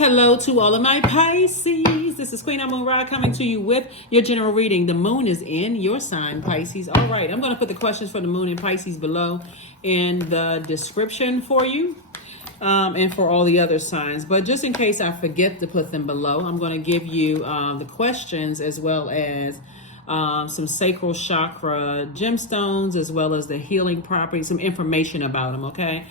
Hello to all of my Pisces. This is Queen Amun Ra coming to you with your general reading. The moon is in your sign, Pisces. All right, I'm going to put the questions for the moon in Pisces below in the description for you and for all the other signs. But just in case I forget to put them below, I'm going to give you the questions as well as some sacral chakra gemstones, as well as the healing properties, some information about them, okay?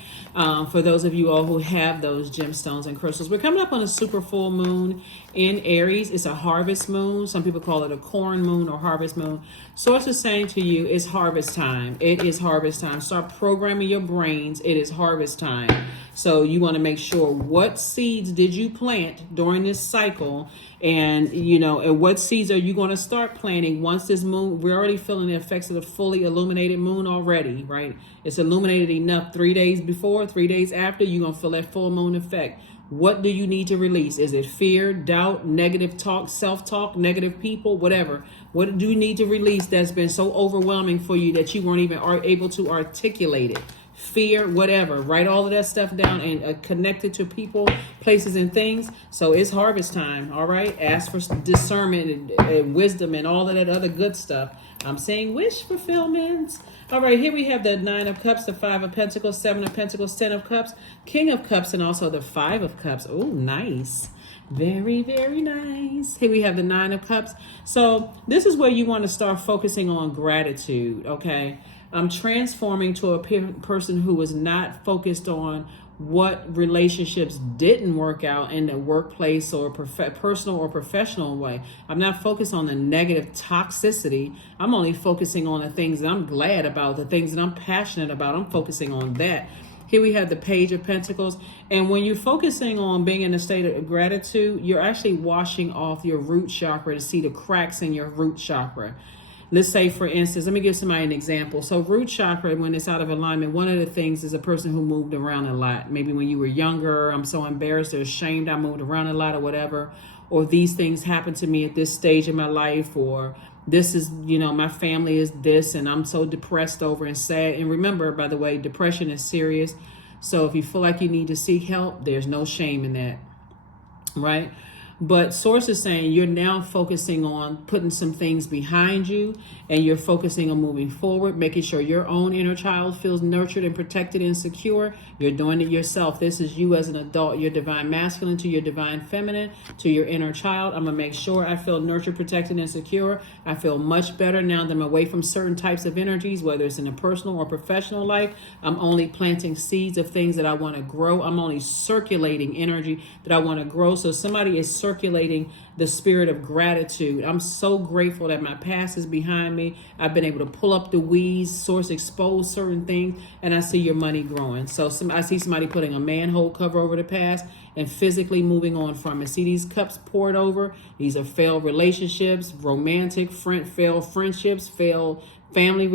For those of you all who have those gemstones and crystals. We're coming up on a super full moon in Aries. It's a harvest moon. Some people call it a corn moon or harvest moon. Source is saying to you, it's harvest time. It is harvest time. Start programming your brains. It is harvest time. So you want to make sure what seeds did you plant during this cycle, and and what seeds are you going to start planting once this moon, we're already feeling the effects of the fully illuminated moon already, right? It's illuminated enough 3 days before, 3 days after, you're going to feel that full moon effect. What do you need to release? Is it fear, doubt, negative talk, self-talk, negative people, whatever? What do you need to release that's been so overwhelming for you that you weren't even able to articulate it? Fear, whatever. Write all of that stuff down and connect it to people, places, and things. So it's harvest time, all right? Ask for discernment and wisdom and all of that other good stuff. I'm saying wish fulfillment. All right, here we have the 9 of Cups, the 5 of Pentacles, 7 of Pentacles, 10 of Cups, King of Cups, and also the 5 of Cups. Oh, nice. Very, very nice. Here we have the 9 of Cups. So this is where you want to start focusing on gratitude, okay? I'm transforming to a person who is not focused on what relationships didn't work out in the workplace or personal or professional way. I'm not focused on the negative toxicity. I'm only focusing on the things that I'm glad about, the things that I'm passionate about. I'm focusing on that. Here we have the Page of Pentacles. And when you're focusing on being in a state of gratitude, you're actually washing off your root chakra to see the cracks in your root chakra. Let's say, for instance, let me give somebody an example. So root chakra, when it's out of alignment, one of the things is a person who moved around a lot. Maybe when you were younger, I'm so embarrassed or ashamed I moved around a lot or whatever. Or these things happened to me at this stage in my life. Or this is, my family is this and I'm so depressed over and sad. And remember, by the way, depression is serious. So if you feel like you need to seek help, there's no shame in that, right? But Source is saying you're now focusing on putting some things behind you, and you're focusing on moving forward, making sure your own inner child feels nurtured and protected and secure. You're doing it yourself. This is you as an adult, your divine masculine to your divine feminine, to your inner child. I'm going to make sure I feel nurtured, protected, and secure. I feel much better now that I'm away from certain types of energies, whether it's in a personal or professional life. I'm only planting seeds of things that I want to grow. I'm only circulating energy that I want to grow. So somebody is circulating the spirit of gratitude. I'm so grateful that my past is behind me. I've been able to pull up the weeds, Source expose certain things, and I see your money growing. So I see somebody putting a manhole cover over the past and physically moving on from it. See these cups poured over? These are failed relationships, romantic, failed friendships, failed family,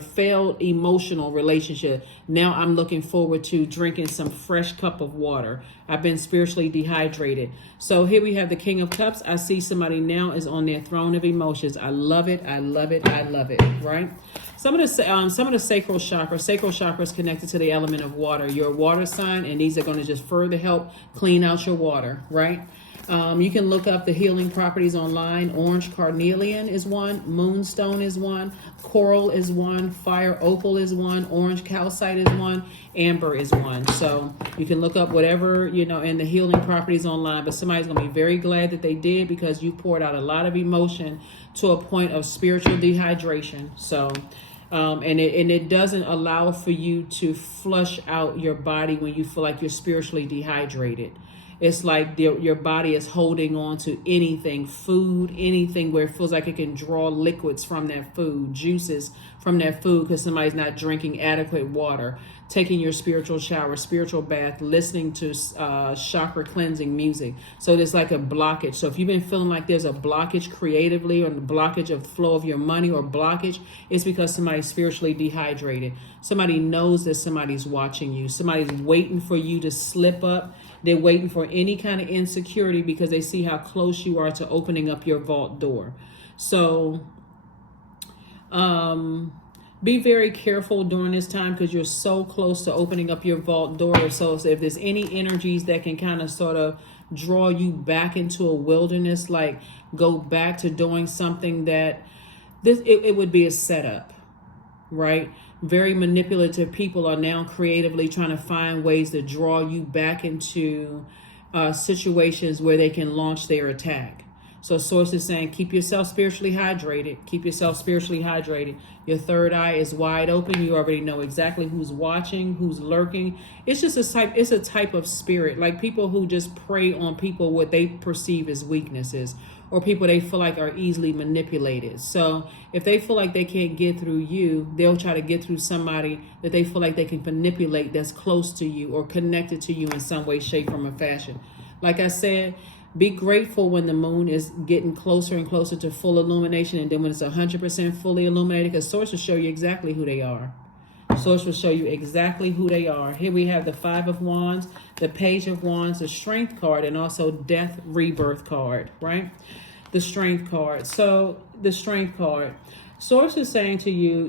failed emotional relationship. Now I'm looking forward to drinking some fresh cup of water. I've been spiritually dehydrated. So here we have the King of Cups. I see somebody now is on their throne of emotions. I love it. I love it. I love it. Right? Some of the sacral chakra is connected to the element of water. You're a water sign, and these are going to just further help clean out your water. Right? You can look up the healing properties online. Orange carnelian is one. Moonstone is one. Coral is one. Fire opal is one. Orange calcite is one. Amber is one. So you can look up whatever, in the healing properties online. But somebody's going to be very glad that they did, because you poured out a lot of emotion to a point of spiritual dehydration. So and it doesn't allow for you to flush out your body when you feel like you're spiritually dehydrated. It's like your body is holding on to anything, food, anything where it feels like it can draw liquids from that food, juices from that food, because somebody's not drinking adequate water, taking your spiritual shower, spiritual bath, listening to chakra cleansing music. So there's like a blockage. So if you've been feeling like there's a blockage creatively, or the blockage of flow of your money, or blockage, it's because somebody's spiritually dehydrated. Somebody knows that somebody's watching you. Somebody's waiting for you to slip up. They're waiting for any kind of insecurity because they see how close you are to opening up your vault door. So Be very careful during this time because you're so close to opening up your vault door. So if there's any energies that can kind of sort of draw you back into a wilderness, like go back to doing something that it would be a setup, right? Very manipulative people are now creatively trying to find ways to draw you back into situations where they can launch their attack. So source is saying, keep yourself spiritually hydrated. Keep yourself spiritually hydrated. Your third eye is wide open. You already know exactly who's watching, who's lurking. It's just a type of spirit, like people who just prey on people what they perceive as weaknesses, or people they feel like are easily manipulated. So if they feel like they can't get through you, they'll try to get through somebody that they feel like they can manipulate that's close to you or connected to you in some way, shape, form, or fashion. Like I said, be grateful when the moon is getting closer and closer to full illumination, and then when it's 100% fully illuminated, because source will show you exactly who they are. Source will show you exactly who they are. Here we have the Five of Wands, the Page of Wands, the Strength card, and also Death Rebirth card, right? The Strength card. So the Strength card. Source is saying to you,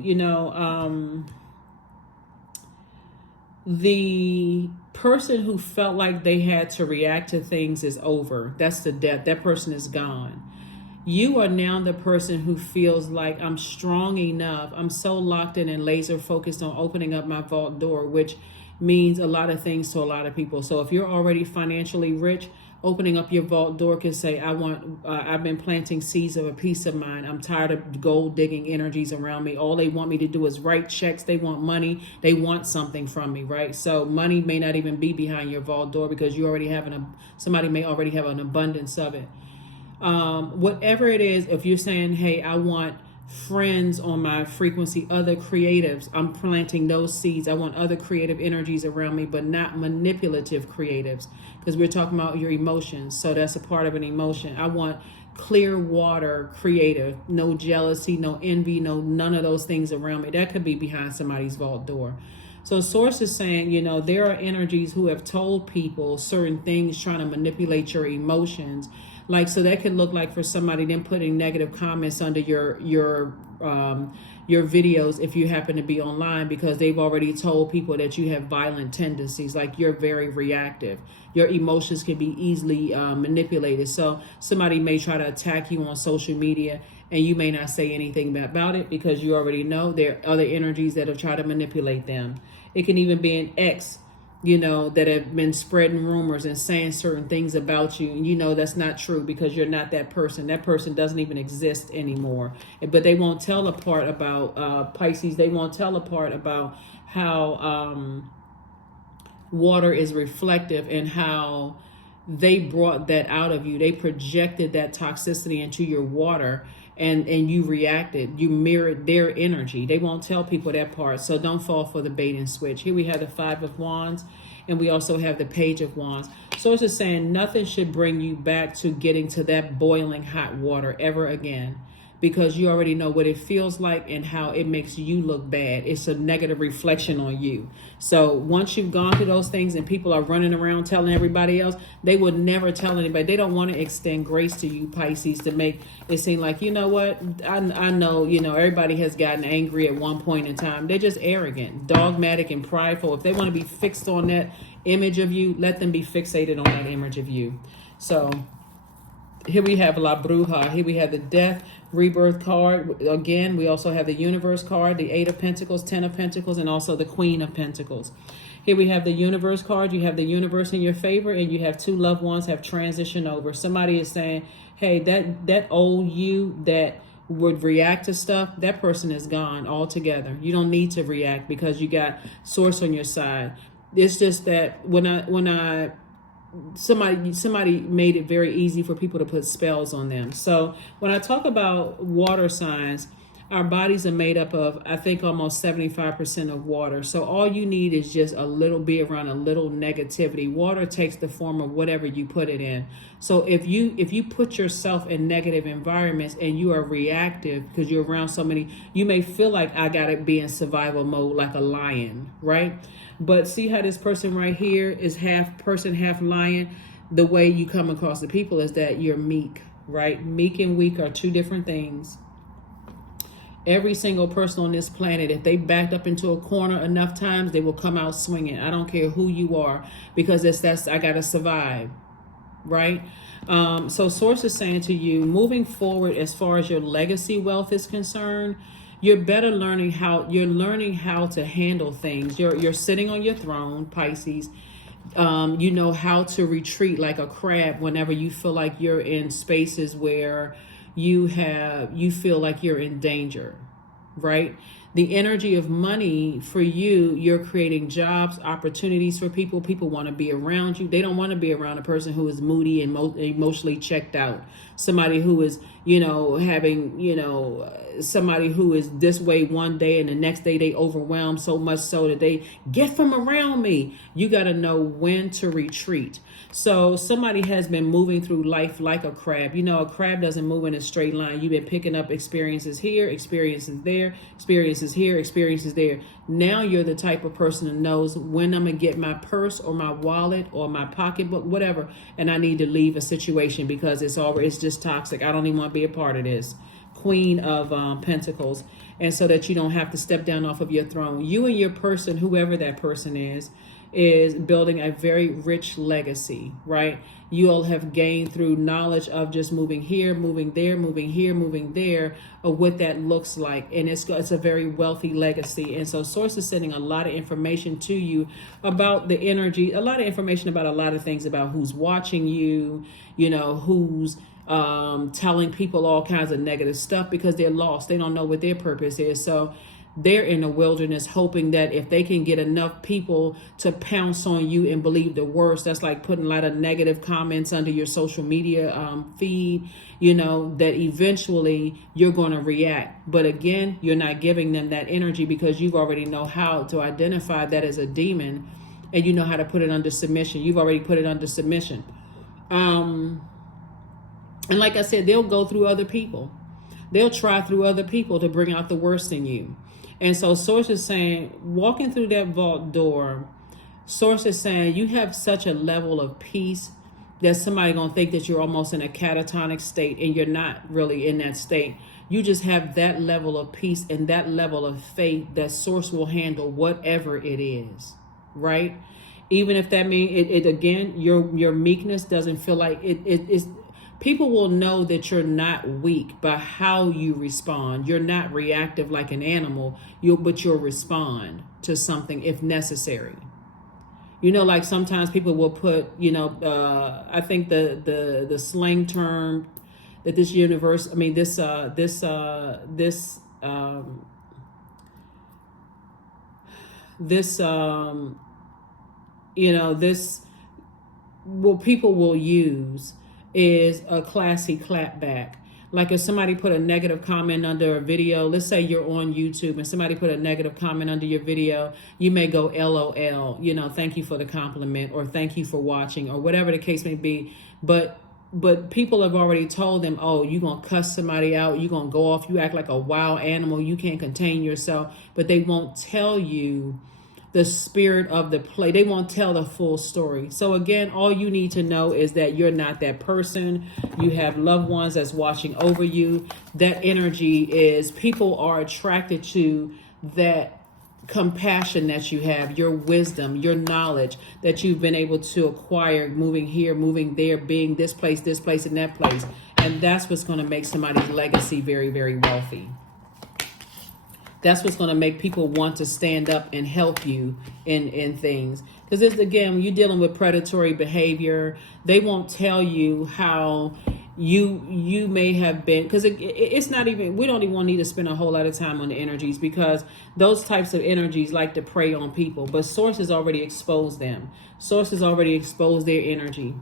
the person who felt like they had to react to things is over. That's the death. That person is gone. You are now the person who feels like I'm strong enough. I'm so locked in and laser focused on opening up my vault door, which means a lot of things to a lot of people. So if you're already financially rich, opening up your vault door can say, I've been planting seeds of a peace of mind. I'm tired of gold digging energies around me. All they want me to do is write checks. They want money. They want something from me, right? So money may not even be behind your vault door because you already have somebody may already have an abundance of it. Whatever it is, if you're saying, hey, I want friends on my frequency, other creatives, I'm planting those seeds. I want other creative energies around me, but not manipulative creatives, because we're talking about your emotions. So that's a part of an emotion. I want clear water creative, no jealousy, no envy, none of those things around me. That could be behind somebody's vault door. So source is saying, there are energies who have told people certain things, trying to manipulate your emotions. Like, so that could look like for somebody then putting negative comments under your videos if you happen to be online, because they've already told people that you have violent tendencies, like you're very reactive. Your emotions can be easily manipulated. So somebody may try to attack you on social media and you may not say anything about it because you already know there are other energies that have tried to manipulate them. It can even be an ex, that have been spreading rumors and saying certain things about you. And that's not true because you're not that person. That person doesn't even exist anymore. But they won't tell apart about Pisces. They won't tell apart about how water is reflective and how they brought that out of you. They projected that toxicity into your water. And you reacted, you mirrored their energy. They won't tell people that part. So don't fall for the bait and switch. Here we have the Five of Wands, and we also have the Page of Wands. So it's just saying nothing should bring you back to getting to that boiling hot water ever again, because you already know what it feels like and how it makes you look bad. It's a negative reflection on you. So once you've gone through those things and people are running around telling everybody else, they would never tell anybody. They don't want to extend grace to you, Pisces, to make it seem like, what, I know, everybody has gotten angry at one point in time. They're just arrogant, dogmatic, and prideful. If they want to be fixed on that image of you, let them be fixated on that image of you. So here we have La Bruja. Here we have the Death Rebirth card. Again, we also have the Universe card, the Eight of Pentacles, Ten of Pentacles, and also the Queen of Pentacles. Here we have the Universe card. You have the universe in your favor, and you have two loved ones have transitioned over. Somebody is saying, hey, that old you that would react to stuff, that person is gone altogether. You don't need to react because you got source on your side. It's just that somebody made it very easy for people to put spells on them. So when I talk about water signs, our bodies are made up of, I think, almost 75% of water. So all you need is just be around a little negativity. Water takes the form of whatever you put it in. So if you put yourself in negative environments and you are reactive because you're around so many, you may feel like I gotta be in survival mode like a lion, right? But see how this person right here is half person, half lion? The way you come across the people is that you're meek, right? Meek and weak are two different things. Every single person on this planet, if they backed up into a corner enough times, they will come out swinging. I don't care who you are, because that's I gotta survive, right? So Source is saying to you, moving forward, as far as your legacy wealth is concerned, you're learning how to handle things. You're sitting on your throne, Pisces. You know how to retreat like a crab whenever you feel like you're in spaces where you feel like you're in danger, right? The energy of money for you, you're creating jobs, opportunities for people. People want to be around you. They don't want to be around a person who is moody and emotionally checked out. Somebody who is, somebody who is this way one day and the next day they overwhelm so much so that they get from around me. You got to know when to retreat. So somebody has been moving through life like a crab. A crab doesn't move in a straight line. You've been picking up experiences here, experiences there, experiences here, experiences there. Now you're the type of person that knows when I'm going to get my purse or my wallet or my pocketbook, whatever, and I need to leave a situation because it's just toxic. I don't even want to be a part of this. Queen of Pentacles. And so that you don't have to step down off of your throne. You and your person, whoever that person is building a very rich legacy, right? You all have gained through knowledge of just moving here, moving there, moving here, moving there, of what that looks like. And it's a very wealthy legacy. And so Source is sending a lot of information to you about the energy, a lot of information about a lot of things, about who's watching you, who's telling people all kinds of negative stuff because they're lost. They don't know what their purpose is. So they're in the wilderness hoping that if they can get enough people to pounce on you and believe the worst, that's like putting a lot of negative comments under your social media feed, that eventually you're going to react. But again, you're not giving them that energy because you've already know how to identify that as a demon, and you know how to put it under submission. You've already put it under submission. And like I said, they'll go through other people. They'll try through other people to bring out the worst in you. And so Source is saying, walking through that vault door, Source is saying you have such a level of peace that somebody going to think that you're almost in a catatonic state, and you're not really in that state. You just have that level of peace and that level of faith that Source will handle whatever it is, right? Even if that means it again, your meekness doesn't feel like it's. People will know that you're not weak by how you respond. You're not reactive like an animal, but you'll respond to something if necessary. Like sometimes people will put, I think the slang term that this universe, people will use is a classy clapback. Like if somebody put a negative comment under a video, let's say you're on YouTube and somebody put a negative comment under your video, you may go LOL, thank you for the compliment, or thank you for watching, or whatever the case may be. But people have already told them, oh, you're going to cuss somebody out, you're going to go off, you act like a wild animal, you can't contain yourself. But they won't tell you the spirit of the play. They won't tell the full story. So again, all you need to know is that you're not that person. You have loved ones that's watching over you. That energy is, people are attracted to that compassion that you have, your wisdom, your knowledge that you've been able to acquire, moving here, moving there, being this place, and that place. And that's what's going to make somebody's legacy very, very wealthy. That's what's going to make people want to stand up and help you in things. Because again, you're dealing with predatory behavior. They won't tell you how you may have been, because it's not even, we don't even need to spend a whole lot of time on the energies, because those types of energies like to prey on people. But Source has already exposed them. Source has already exposed their energy.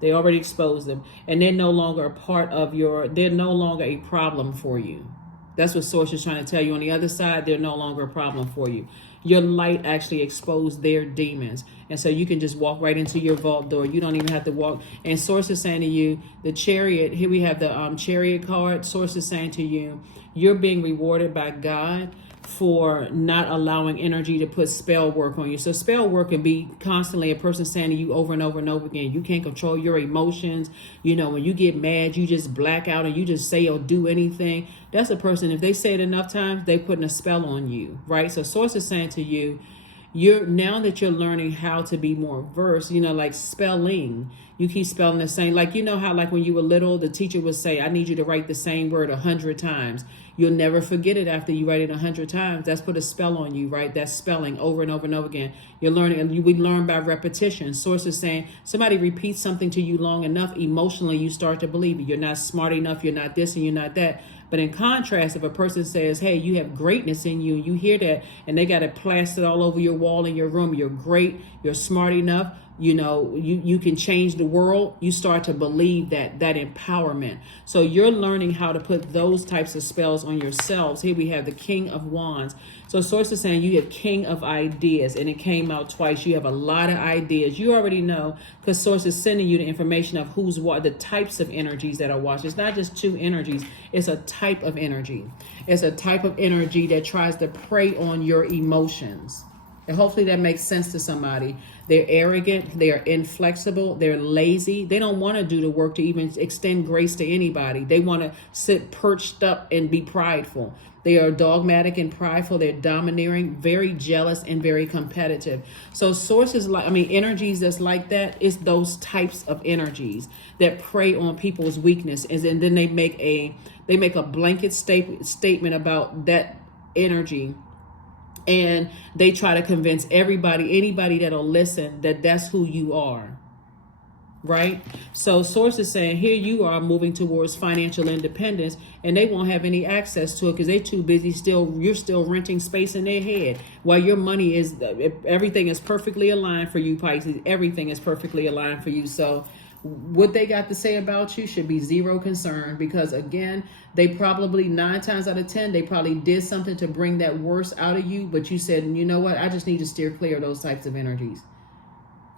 They already exposed them. And they're no longer a part of they're no longer a problem for you. That's what Source is trying to tell you. On the other side, they're no longer a problem for you. Your light actually exposed their demons. And so you can just walk right into your vault door. You don't even have to walk. And Source is saying to you, the Chariot, here we have the Chariot card. Source is saying to you, you're being rewarded by God for not allowing energy to put spell work on you. So spell work can be constantly a person saying to you over and over and over again, you can't control your emotions. You know, when you get mad, you just black out and you just say or do anything. That's a person, if they say it enough times, they're putting a spell on you, right? So source is saying to you, now that you're learning how to be more versed, you know, like spelling, you keep spelling the same, like, you know how like when you were little, the teacher would say, I need you to write the same word 100 times. You'll never forget it after you write it 100 times. That's put a spell on you, right? That's spelling over and over and over again. You're learning, and we learn by repetition. Source is saying somebody repeats something to you long enough, emotionally you start to believe it. You're not smart enough, you're not this and you're not that. But in contrast, if a person says, hey, you have greatness in you, and you hear that, and they got it plastered all over your wall in your room, you're great, you're smart enough, you know, you can change the world, you start to believe that empowerment. So you're learning how to put those types of spells on yourselves. Here we have the King of Wands. So source is saying you have King of Ideas, and it came out twice. You have a lot of ideas. You already know, because source is sending you the information of who's what, the types of energies that are watched. It's not just two energies. It's a type of energy. It's a type of energy that tries to prey on your emotions. And hopefully that makes sense to somebody. They're arrogant, they're inflexible, they're lazy. They don't want to do the work to even extend grace to anybody. They want to sit perched up and be prideful. They are dogmatic and prideful. They're domineering, very jealous, and very competitive. So sources energies that's like that, is those types of energies that prey on people's weaknesses, and then they make a blanket statement about that energy. And they try to convince anybody that'll listen, that that's who you are, right? So source is saying here you are moving towards financial independence, and they won't have any access to it because they're too busy you're still renting space in their head while your money is, everything is perfectly aligned for you, Pisces. Everything is perfectly aligned for you. So what they got to say about you should be zero concern, because again, they probably 9 times out of 10, they probably did something to bring that worst out of you. But you said, you know what? I just need to steer clear of those types of energies.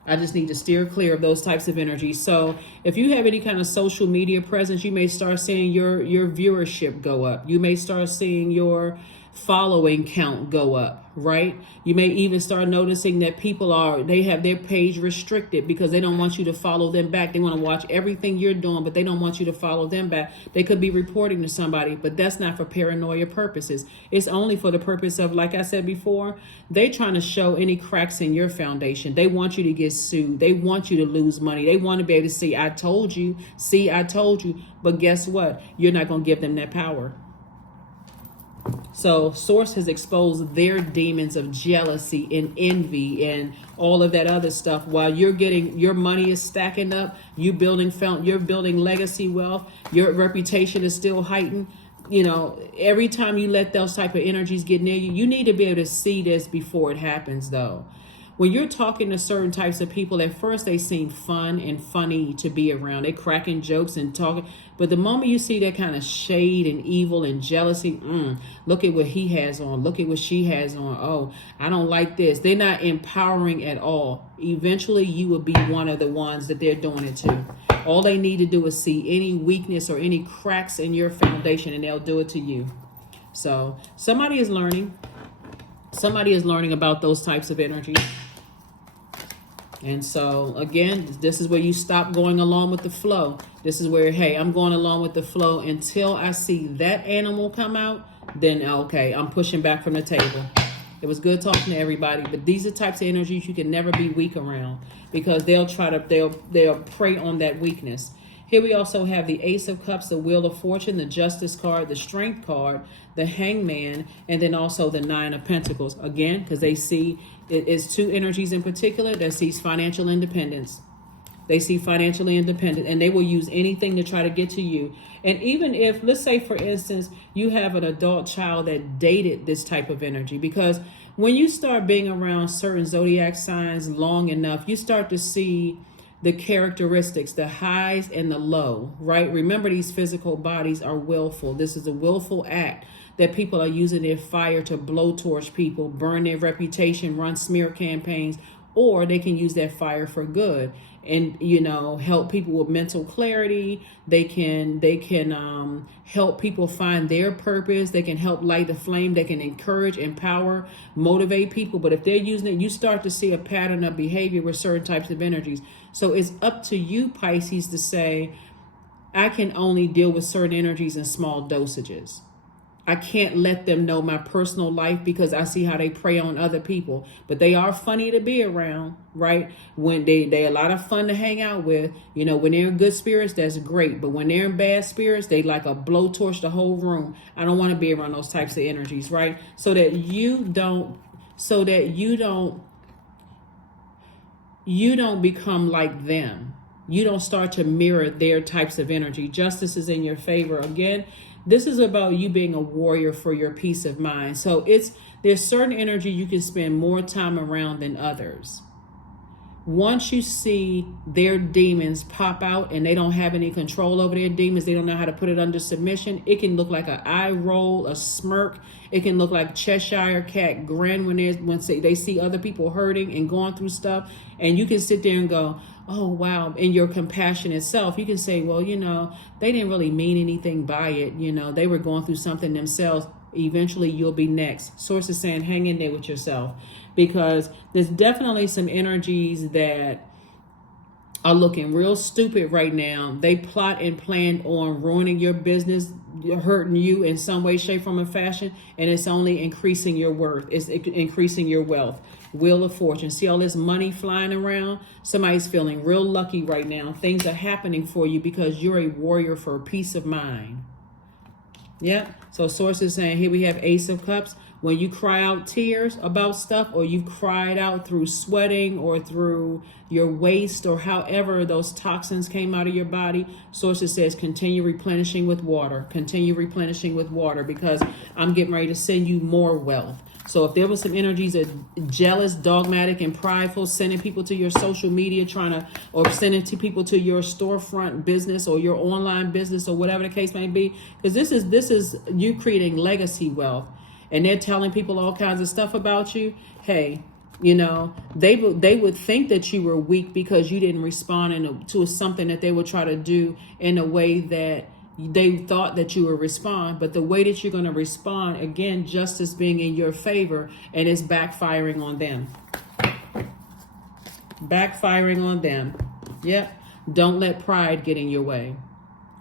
I just need to steer clear of those types of energies. So if you have any kind of social media presence, you may start seeing your viewership go up. You may start seeing your following count go up, right? You may even start noticing that they have their page restricted because they don't want you to follow them back. They want to watch everything you're doing, but they don't want you to follow them back. They could be reporting to somebody, but that's not for paranoia purposes. It's only for the purpose of, like I said before, they trying to show any cracks in your foundation. They want you to get sued. They want you to lose money. They want to be able to see, I told you. But guess what? You're not going to give them that power. So source has exposed their demons of jealousy and envy and all of that other stuff. While your money is stacking up, you're building legacy wealth, your reputation is still heightened. You know, every time you let those type of energies get near you, you need to be able to see this before it happens, though. When you're talking to certain types of people, at first they seem fun and funny to be around. They cracking jokes and talking. But the moment you see that kind of shade and evil and jealousy, look at what he has on. Look at what she has on. Oh, I don't like this. They're not empowering at all. Eventually, you will be one of the ones that they're doing it to. All they need to do is see any weakness or any cracks in your foundation, and they'll do it to you. So somebody is learning. Somebody is learning about those types of energies. And so, again, this is where you stop going along with the flow. This is where, hey, I'm going along with the flow until I see that animal come out. Then, okay, I'm pushing back from the table. It was good talking to everybody. But these are types of energies you can never be weak around, because they'll prey on that weakness. Here we also have the Ace of Cups, the Wheel of Fortune, the Justice card, the Strength card, the Hangman, and then also the Nine of Pentacles. Again, because they see it is 2 energies in particular that sees financial independence. They see financially independent, and they will use anything to try to get to you. And even if, let's say, for instance, you have an adult child that dated this type of energy, because when you start being around certain zodiac signs long enough, you start to see the characteristics, the highs and the low, right? Remember, these physical bodies are willful. This is a willful act that people are using their fire to blow towards people, burn their reputation, run smear campaigns, or they can use that fire for good. and help people with mental clarity. They can help people find their purpose. They can help light the flame. They can encourage, empower, motivate people. But if they're using it, you start to see a pattern of behavior with certain types of energies. So it's up to you, Pisces, to say, I can only deal with certain energies in small dosages. I can't let them know my personal life because I see how they prey on other people. But they are funny to be around, right? When they're a lot of fun to hang out with. When they're in good spirits, that's great. But when they're in bad spirits, they like a blowtorch the whole room. I don't want to be around those types of energies, right? So that you don't become like them. You don't start to mirror their types of energy. Justice is in your favor. Again, this is about you being a warrior for your peace of mind. So there's certain energy you can spend more time around than others. Once you see their demons pop out and they don't have any control over their demons, they don't know how to put it under submission, it can look like an eye roll, a smirk. It can look like Cheshire cat grin when they see other people hurting and going through stuff. And you can sit there and go, oh, wow. In your compassionate self, you can say, well, they didn't really mean anything by it. They were going through something themselves. Eventually, you'll be next. Source is saying, hang in there with yourself, because there's definitely some energies that are looking real stupid right now. They plot and plan on ruining your business, hurting you in some way, shape, form, or fashion, and it's only increasing your worth. It's increasing your wealth. Wheel of Fortune. See all this money flying around? Somebody's feeling real lucky right now. Things are happening for you because you're a warrior for peace of mind. Yeah. So source is saying, here we have Ace of Cups. When you cry out tears about stuff, or you've cried out through sweating or through your waste, or however those toxins came out of your body, sources says continue replenishing with water. Continue replenishing with water, because I'm getting ready to send you more wealth. So if there was some energies of jealous, dogmatic, and prideful, sending people to your social media, or sending people to your storefront business or your online business or whatever the case may be, because this is you creating legacy wealth, and they're telling people all kinds of stuff about you. Hey, they would think that you were weak because you didn't respond to something that they would try to do in a way that they thought that you would respond. But the way that you're going to respond, again, justice being in your favor, and it's backfiring on them. Backfiring on them. Yep. Don't let pride get in your way.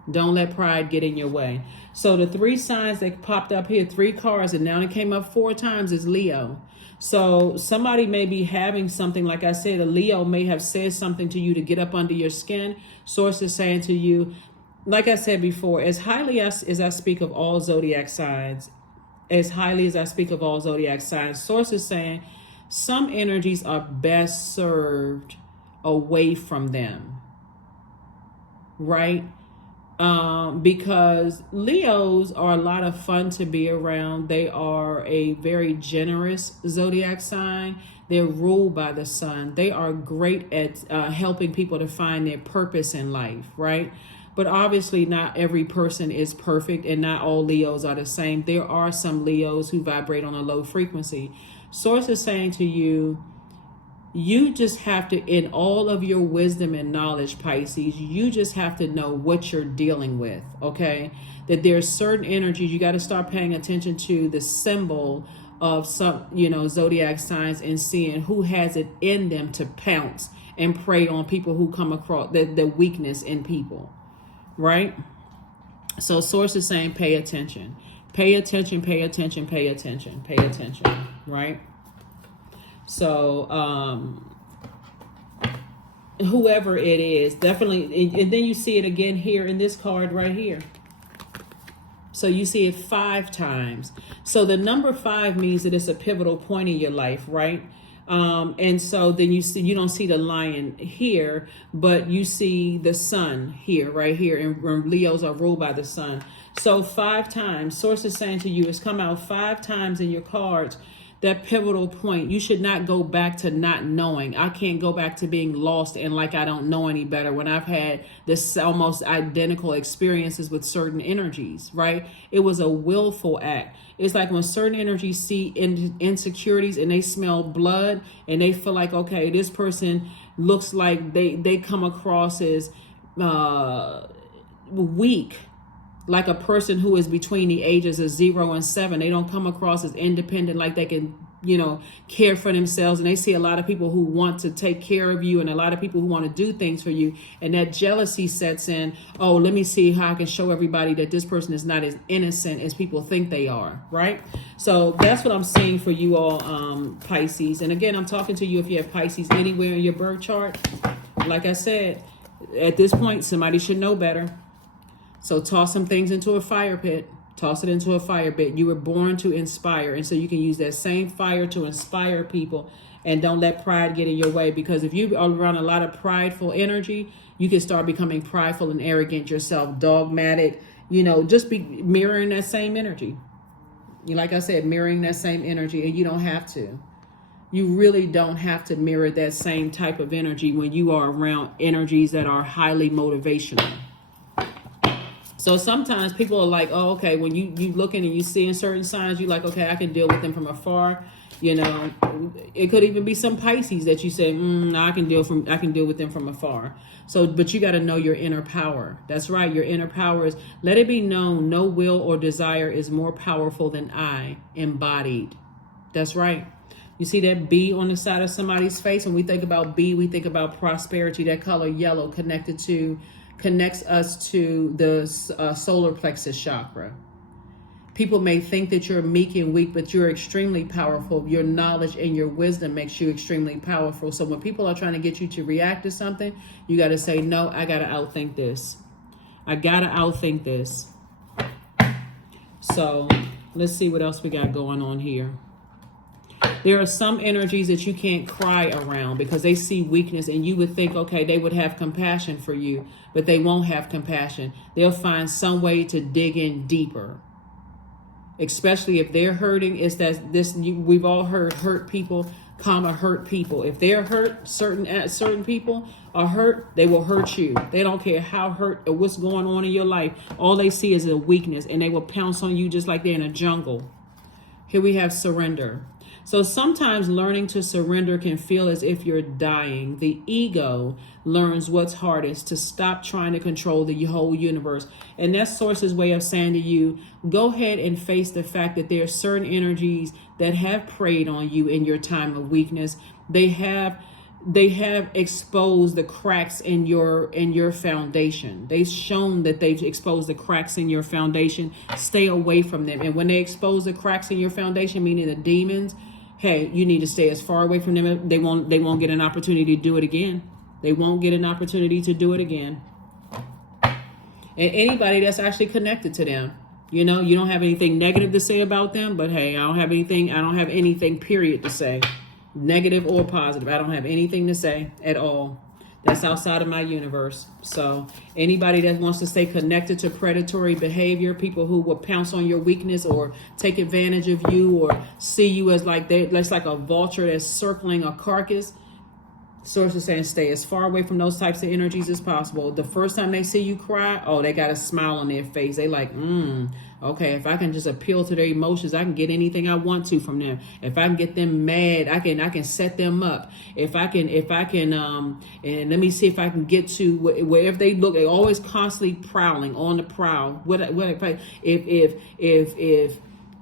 Don't let pride get in your way. So the 3 signs that popped up here, 3 cards, and now it came up 4 times, is Leo. So somebody may be having something, like I said, a Leo may have said something to you to get up under your skin. Source is saying to you, like I said before, as highly as I speak of all zodiac signs, source is saying some energies are best served away from them, right? Because Leos are a lot of fun to be around. They are a very generous zodiac sign. They're ruled by the sun. They are great at helping people to find their purpose in life, right? But obviously not every person is perfect, and not all Leos are the same. There are some Leos who vibrate on a low frequency. Source is saying to you, you just have to, in all of your wisdom and knowledge, Pisces, you just have to know what you're dealing with, okay? That there's certain energies you got to start paying attention to, the symbol of some, zodiac signs, and seeing who has it in them to pounce and prey on people who come across the weakness in people, right? So source is saying pay attention. Pay attention, pay attention, pay attention, pay attention, right? So whoever it is, definitely, and then you see it again here in this card right here. So you see it 5 times. So the number 5 means that it's a pivotal point in your life, right? And so then you don't see the lion here, but you see the sun here, right here. And Leos are ruled by the sun. So 5 times, source is saying to you, it's come out 5 times in your cards. That pivotal point, you should not go back to not knowing. I can't go back to being lost and like I don't know any better when I've had this almost identical experiences with certain energies, right? It was a willful act. It's like when certain energies see insecurities and they smell blood and they feel like, okay, this person looks like they come across as weak, like a person who is between the ages of 0 and 7. They don't come across as independent, like they can, care for themselves. And they see a lot of people who want to take care of you and a lot of people who want to do things for you. And that jealousy sets in. Oh, let me see how I can show everybody that this person is not as innocent as people think they are. Right. So that's what I'm seeing for you all, Pisces. And again, I'm talking to you if you have Pisces anywhere in your birth chart. Like I said, at this point, somebody should know better. So toss some things into a fire pit. Toss it into a fire pit. You were born to inspire. And so you can use that same fire to inspire people. And don't let pride get in your way. Because if you are around a lot of prideful energy, you can start becoming prideful and arrogant yourself, dogmatic, just be mirroring that same energy. Like I said, mirroring that same energy. And you don't have to. You really don't have to mirror that same type of energy when you are around energies that are highly motivational. So sometimes people are like, oh, okay, when you looking and you seeing certain signs, you like, okay, I can deal with them from afar. It could even be some Pisces that you say, I can deal with them from afar. So, but you got to know your inner power. That's right. Your inner power is, let it be known, no will or desire is more powerful than I, embodied. That's right. You see that B on the side of somebody's face? When we think about B, we think about prosperity. That color yellow connects us to the solar plexus chakra. People may think that you're meek and weak, but you're extremely powerful. Your knowledge and your wisdom makes you extremely powerful. So when people are trying to get you to react to something, you got to say, no, I got to outthink this. I got to outthink this. So let's see what else we got going on here. There are some energies that you can't cry around because they see weakness, and you would think, okay, they would have compassion for you, but they won't have compassion. They'll find some way to dig in deeper, especially if they're hurting. We've all heard hurt people, hurt people. If they're hurt, certain people are hurt, they will hurt you. They don't care how hurt or what's going on in your life. All they see is a weakness, and they will pounce on you just like they're in a jungle. Here we have surrender. So sometimes learning to surrender can feel as if you're dying. The ego learns what's hardest, to stop trying to control the whole universe. And that's Source's way of saying to you, go ahead and face the fact that there are certain energies that have preyed on you in your time of weakness. They have exposed the cracks in your foundation. They've shown that they've exposed the cracks in your foundation. Stay away from them. And when they expose the cracks in your foundation, meaning the demons, hey, you need to stay as far away from them. They won't get an opportunity to do it again. They won't get an opportunity to do it again. And anybody that's actually connected to them, you don't have anything negative to say about them, but hey, I don't have anything period to say. Negative or positive. I don't have anything to say at all. That's outside of my universe. So anybody that wants to stay connected to predatory behavior, people who will pounce on your weakness or take advantage of you or see you as like a vulture that's circling a carcass, Source is saying stay as far away from those types of energies as possible. The first time they see you cry, they got a smile on their face. They like, okay, if I can just appeal to their emotions, I can get anything I want to from them. If I can get them mad, I can set them up. If I can, and let me see if I can get to wherever they look. They're always constantly prowling on the prowl.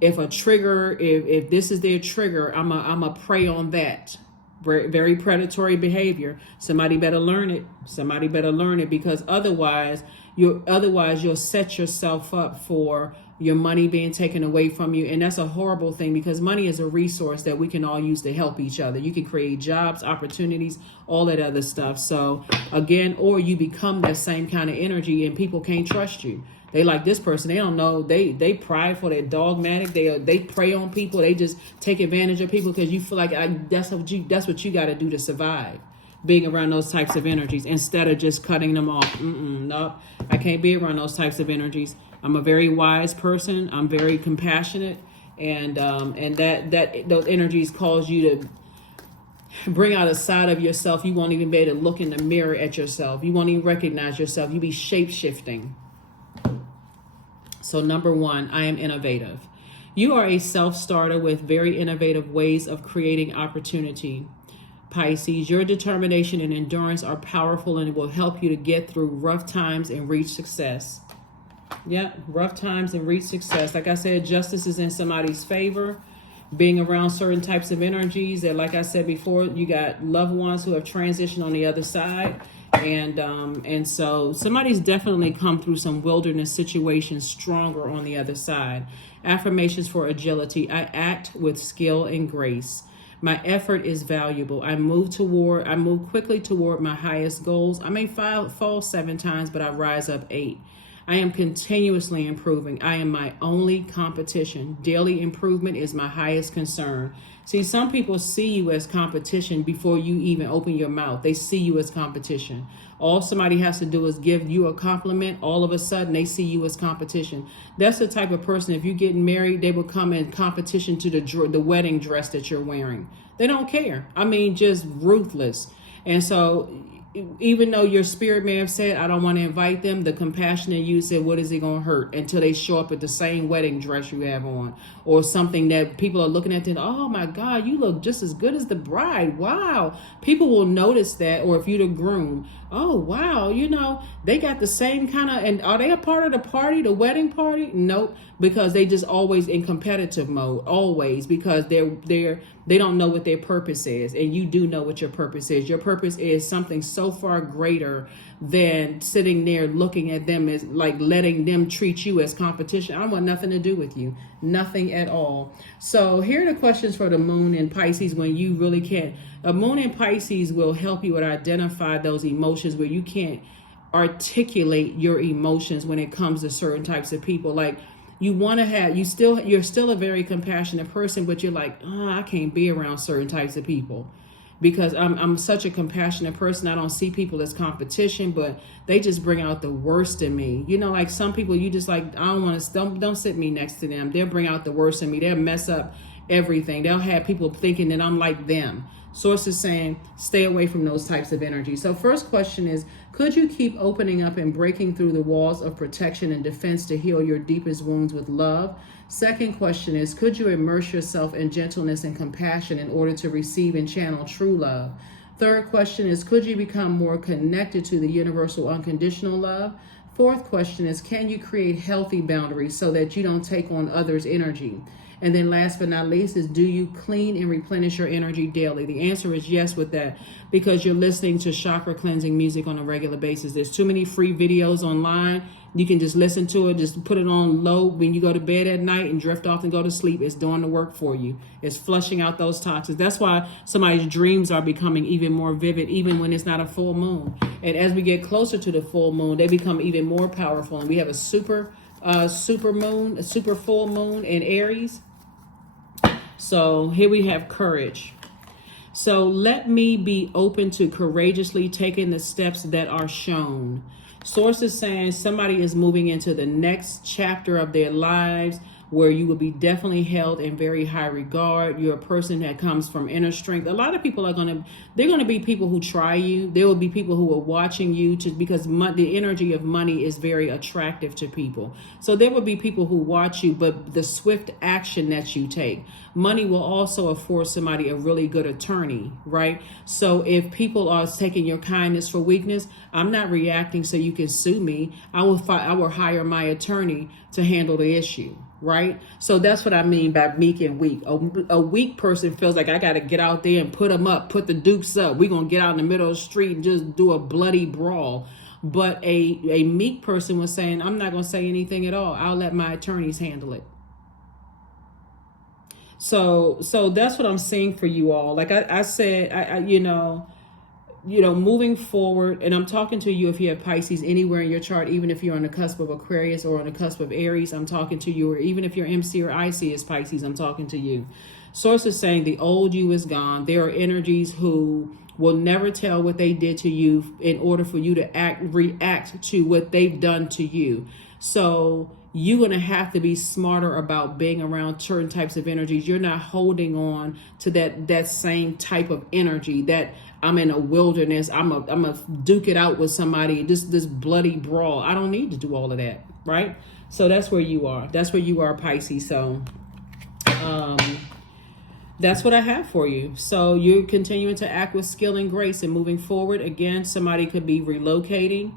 If a trigger, if this is their trigger, I'm a prey on that. Very predatory behavior. Somebody better learn it. Because otherwise you'll set yourself up for your money being taken away from you. And that's a horrible thing, because money is a resource that we can all use to help each other. You can create jobs, opportunities, all that other stuff. So again, or you become that same kind of energy and people can't trust you. They like this person. They don't know. They prideful. They're dogmatic. They prey on people. They just take advantage of people because you feel like that's what you got to do to survive. Being around those types of energies instead of just cutting them off. No, I can't be around those types of energies. I'm a very wise person. I'm very compassionate, and that those energies cause you to bring out a side of yourself. You won't even be able to look in the mirror at yourself. You won't even recognize yourself. You be shape-shifting. So number 1, I am innovative. You are a self-starter with very innovative ways of creating opportunity. Pisces. Your determination and endurance are powerful and it will help you to get through rough times and reach success. Yep, rough times and reach success. Like I said, justice is in somebody's favor. Being around certain types of energies that, like I said before, you got loved ones who have transitioned on the other side. And so somebody's definitely come through some wilderness situations stronger on the other side. Affirmations for agility. I act with skill and grace. My effort is valuable. I move quickly toward my highest goals. I may fall 7 times, but I rise up 8. I am continuously improving. I am my only competition. Daily improvement is my highest concern. See, some people see you as competition before you even open your mouth. They see you as competition. All somebody has to do is give you a compliment. All of a sudden, they see you as competition. That's the type of person, if you're getting married, they will come in competition to the wedding dress that you're wearing. They don't care. I mean, just ruthless. And so even though your spirit may have said, I don't want to invite them, the compassion in you said, what is it going to hurt, until they show up at the same wedding dress you have on, or something that people are looking at and, oh my God, you look just as good as the bride. Wow. People will notice that. Or if you're the groom, oh wow, they got the same kind of, and are they a part of the party, the wedding party? Nope. Because they just always in competitive mode, always, because they don't know what their purpose is. And you do know what your purpose is. Your purpose is something so far greater than sitting there looking at them as like letting them treat you as competition. I want nothing to do with you. Nothing at all. So here are the questions for the moon in Pisces when you really can't. A moon in Pisces will help you to identify those emotions where you can't articulate your emotions when it comes to certain types of people. Like, you want to have, you're still a very compassionate person, but you're like, I can't be around certain types of people because I'm such a compassionate person. I don't see people as competition, but they just bring out the worst in me. Like some people, you just like, I don't want to, don't sit me next to them. They'll bring out the worst in me. They'll mess up everything. They'll have people thinking that I'm like them. Sources saying stay away from those types of energy. So first question is, could you keep opening up and breaking through the walls of protection and defense to heal your deepest wounds with love? Second question is, could you immerse yourself in gentleness and compassion in order to receive and channel true love? Third question is, could you become more connected to the universal unconditional love? Fourth question is, can you create healthy boundaries so that you don't take on others' energy? And then last but not least is, do you clean and replenish your energy daily? The answer is yes with that, because you're listening to chakra cleansing music on a regular basis. There's too many free videos online. You can just listen to it, just put it on low when you go to bed at night and drift off and go to sleep. It's doing the work for you. It's flushing out those toxins. That's why somebody's dreams are becoming even more vivid, even when it's not a full moon. And as we get closer to the full moon, they become even more powerful. And we have a super full moon in Aries. So here we have courage. So let me be open to courageously taking the steps that are shown. Sources saying somebody is moving into the next chapter of their lives where you will be definitely held in very high regard. You're a person that comes from inner strength. A lot of people they're going to be people who try you. There will be people who are watching you because the energy of money is very attractive to people. So there will be people who watch you, but the swift action that you take. Money will also afford somebody a really good attorney, right? So if people are taking your kindness for weakness, I'm not reacting so you can sue me. I will hire my attorney to handle the issue. Right? So that's what I mean by meek and weak. A weak person feels like I got to get out there and put them up, put the dukes up. We're going to get out in the middle of the street and just do a bloody brawl. But a meek person was saying, I'm not going to say anything at all. I'll let my attorneys handle it. So that's what I'm saying for you all. Like I said, moving forward, and I'm talking to you if you have Pisces anywhere in your chart, even if you're on the cusp of Aquarius or on the cusp of Aries, I'm talking to you, or even if your MC or IC is Pisces, I'm talking to you. Source is saying the old you is gone. There are energies who will never tell what they did to you in order for you to react to what they've done to you. So you're going to have to be smarter about being around certain types of energies. You're not holding on to that same type of energy that I'm in a wilderness. I'm a duke it out with somebody, this bloody brawl. I don't need to do all of that, right? So that's where you are. That's where you are, Pisces. So That's what I have for you. So you're continuing to act with skill and grace and moving forward. Again, somebody could be relocating.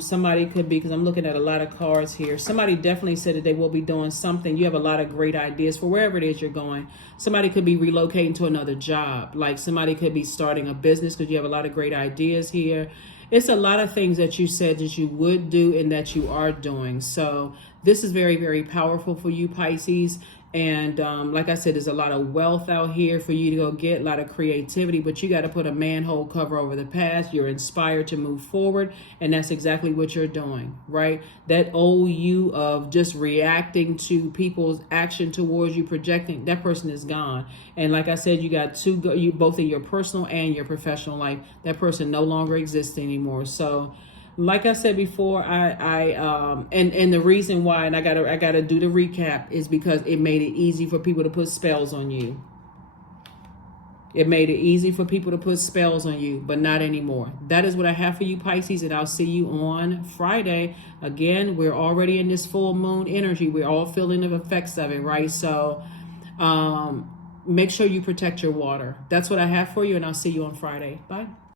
Somebody could be, because I'm looking at a lot of cards here. Somebody definitely said that they will be doing something. You have a lot of great ideas for wherever it is you're going. Somebody could be relocating to another job. Like somebody could be starting a business because you have a lot of great ideas here. It's a lot of things that you said that you would do and that you are doing. So this is very, very powerful for you, Pisces. And like I said, there's a lot of wealth out here for you to go get, a lot of creativity, but you got to put a manhole cover over the past. You're inspired to move forward, and that's exactly what you're doing, right? That old you of just reacting to people's action towards you, projecting, that person is gone. And like I said, you got you both in your personal and your professional life. That person no longer exists anymore. So like I said before, and the reason why, and I gotta do the recap, is because it made it easy for people to put spells on you. It made it easy for people to put spells on you, but not anymore. That is what I have for you, Pisces, and I'll see you on Friday. Again, we're already in this full moon energy. We're all feeling the effects of it, right? So make sure you protect your water. That's what I have for you, and I'll see you on Friday. Bye.